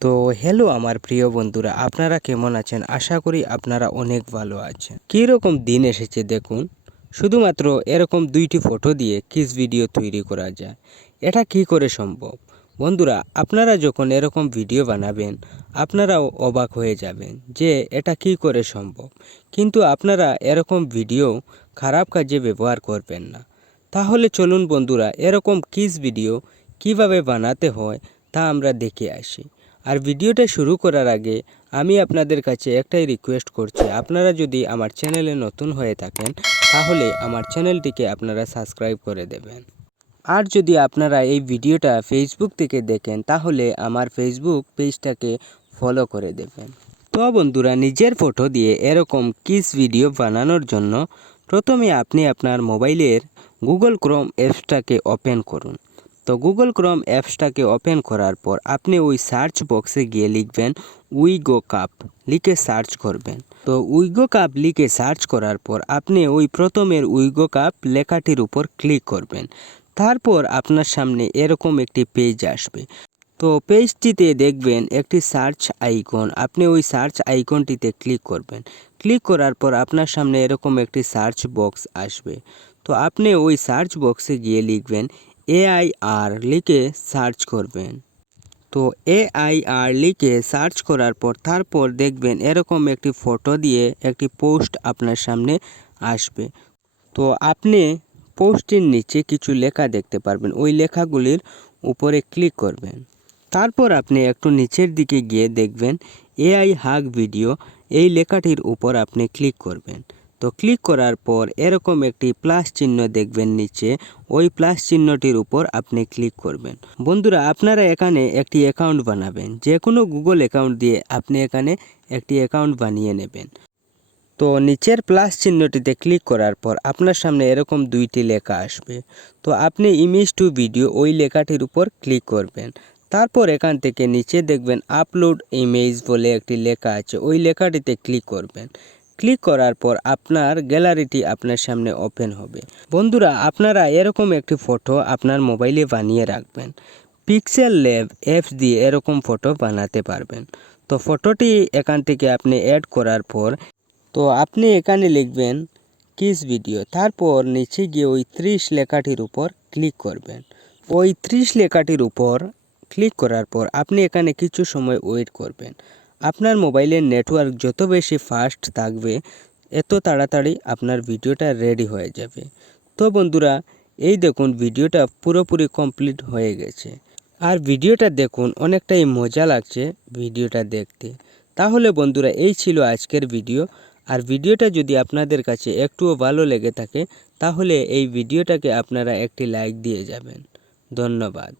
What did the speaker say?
তো হ্যালো আমার প্রিয় বন্ধুরা, আপনারা কেমন আছেন? আশা করি আপনারা অনেক ভালো আছেন। কীরকম দিন এসেছে দেখুন, শুধুমাত্র এরকম 2টি ফটো দিয়ে কিস ভিডিও তৈরি করা যায়। এটা কি করে সম্ভব? বন্ধুরা, আপনারা যখন এরকম ভিডিও বানাবেন আপনারাও অবাক হয়ে যাবেন যে এটা কি করে সম্ভব। কিন্তু আপনারা এরকম ভিডিও খারাপ কাজে ব্যবহার করবেন না। তাহলে চলুন বন্ধুরা, এরকম কিস ভিডিও কিভাবে বানাতে হয় তা আমরা দেখে আসি। আর ভিডিওটা শুরু করার আগে আমি আপনাদের কাছে একটাই রিকোয়েস্ট করছি, আপনারা যদি আমার চ্যানেলে নতুন হয়ে থাকেন তাহলে আমার চ্যানেলটিকে আপনারা সাবস্ক্রাইব করে দেবেন। আর যদি আপনারা এই ভিডিওটা ফেসবুক থেকে দেখেন তাহলে আমার ফেসবুক পেজটাকে ফলো করে দেবেন। তো বন্ধুরা, নিজের ফটো দিয়ে এরকম কিস ভিডিও বানানোর জন্য প্রথমে আপনি আপনার মোবাইলের গুগল ক্রোম অ্যাপসটাকে ওপেন করুন। তো গুগল ক্রোম অ্যাপসটাকে ওপেন করার পর আপনি ওই সার্চ বক্সে গিয়ে লিখবেন উইগো কাপ, লিখে সার্চ করবেন। তো উইগো কাপ লিখে সার্চ করার পর আপনি ওই প্রথমের উইগো কাপ লেখাটির উপর ক্লিক করবেন। তারপর আপনার সামনে এরকম একটি পেজ আসবে। তো পেজটিতে দেখবেন একটি সার্চ আইকন, আপনি ওই সার্চ আইকনটিতে ক্লিক করবেন। ক্লিক করার পর আপনার সামনে এরকম একটি সার্চ বক্স আসবে। তো আপনি ওই সার্চ বক্সে গিয়ে লিখবেন AIR, লিখে সার্চ করবেন। তো AIR লিখে সার্চ করার পর তারপর দেখবেন এরকম একটি ফটো দিয়ে একটি পোস্ট আপনার সামনে আসবে। তো আপনি পোস্টের নিচে কিছু লেখা দেখতে পারবেন, ওই লেখাগুলির উপরে ক্লিক করবেন। তারপর আপনি একটু নিচের দিকে গিয়ে দেখবেন AI হাগ ভিডিও, এই লেখাটির উপর আপনি ক্লিক করবেন। তো ক্লিক করার পর এরকম একটি প্লাস চিহ্ন দেখবেন নিচে, ওই প্লাস চিহ্নটির উপর আপনি ক্লিক করবেন। বন্ধুরা, আপনারা এখানে একটি অ্যাকাউন্ট বানাবেন, যে কোনো গুগল অ্যাকাউন্ট দিয়ে আপনি এখানে একটি অ্যাকাউন্ট বানিয়ে নেবেন। তো নিচের প্লাস চিহ্নটিতে ক্লিক করার পর আপনার সামনে এরকম 2টি লেখা আসবে। তো আপনি ইমেজ টু ভিডিও, ওই লেখাটির উপর ক্লিক করবেন। তারপর এখান থেকে নিচে দেখবেন আপলোড ইমেজ বলে একটি লেখা আছে, ওই লেখাটিতে ক্লিক করবেন। ক্লিক করার পর আপনার গ্যালারিটি আপনার সামনে ওপেন হবে। বন্ধুরা, আপনারা এরকম একটি ফটো আপনার মোবাইলে বানিয়ে রাখবেন। পিক্সেল ল্যাব অ্যাপস দিয়ে এরকম ফটো বানাতে পারবেন। তো ফটোটি এখান থেকে আপনি অ্যাড করার পর তো আপনি এখানে লিখবেন কিস ভিডিও, তারপর নিচে গিয়ে ওই 30 লেখাটির উপর ক্লিক করবেন। ওই 30 লেখাটির উপর ক্লিক করার পর আপনি এখানে কিছু সময় ওয়েট করবেন। আপনার মোবাইলের নেটওয়ার্ক যত বেশি ফাস্ট থাকবে এত তাড়াতাড়ি আপনার ভিডিওটা রেডি হয়ে যাবে। তো বন্ধুরা, এই দেখুন ভিডিওটা পুরোপুরি কমপ্লিট হয়ে গেছে। আর ভিডিওটা দেখুন, অনেকটাই মজা লাগছে ভিডিওটা দেখতে। তাহলে বন্ধুরা, এই ছিল আজকের ভিডিও। আর ভিডিওটা যদি আপনাদের কাছে একটুও ভালো লেগে থাকে তাহলে এই ভিডিওটাকে আপনারা একটি লাইক দিয়ে যাবেন। ধন্যবাদ।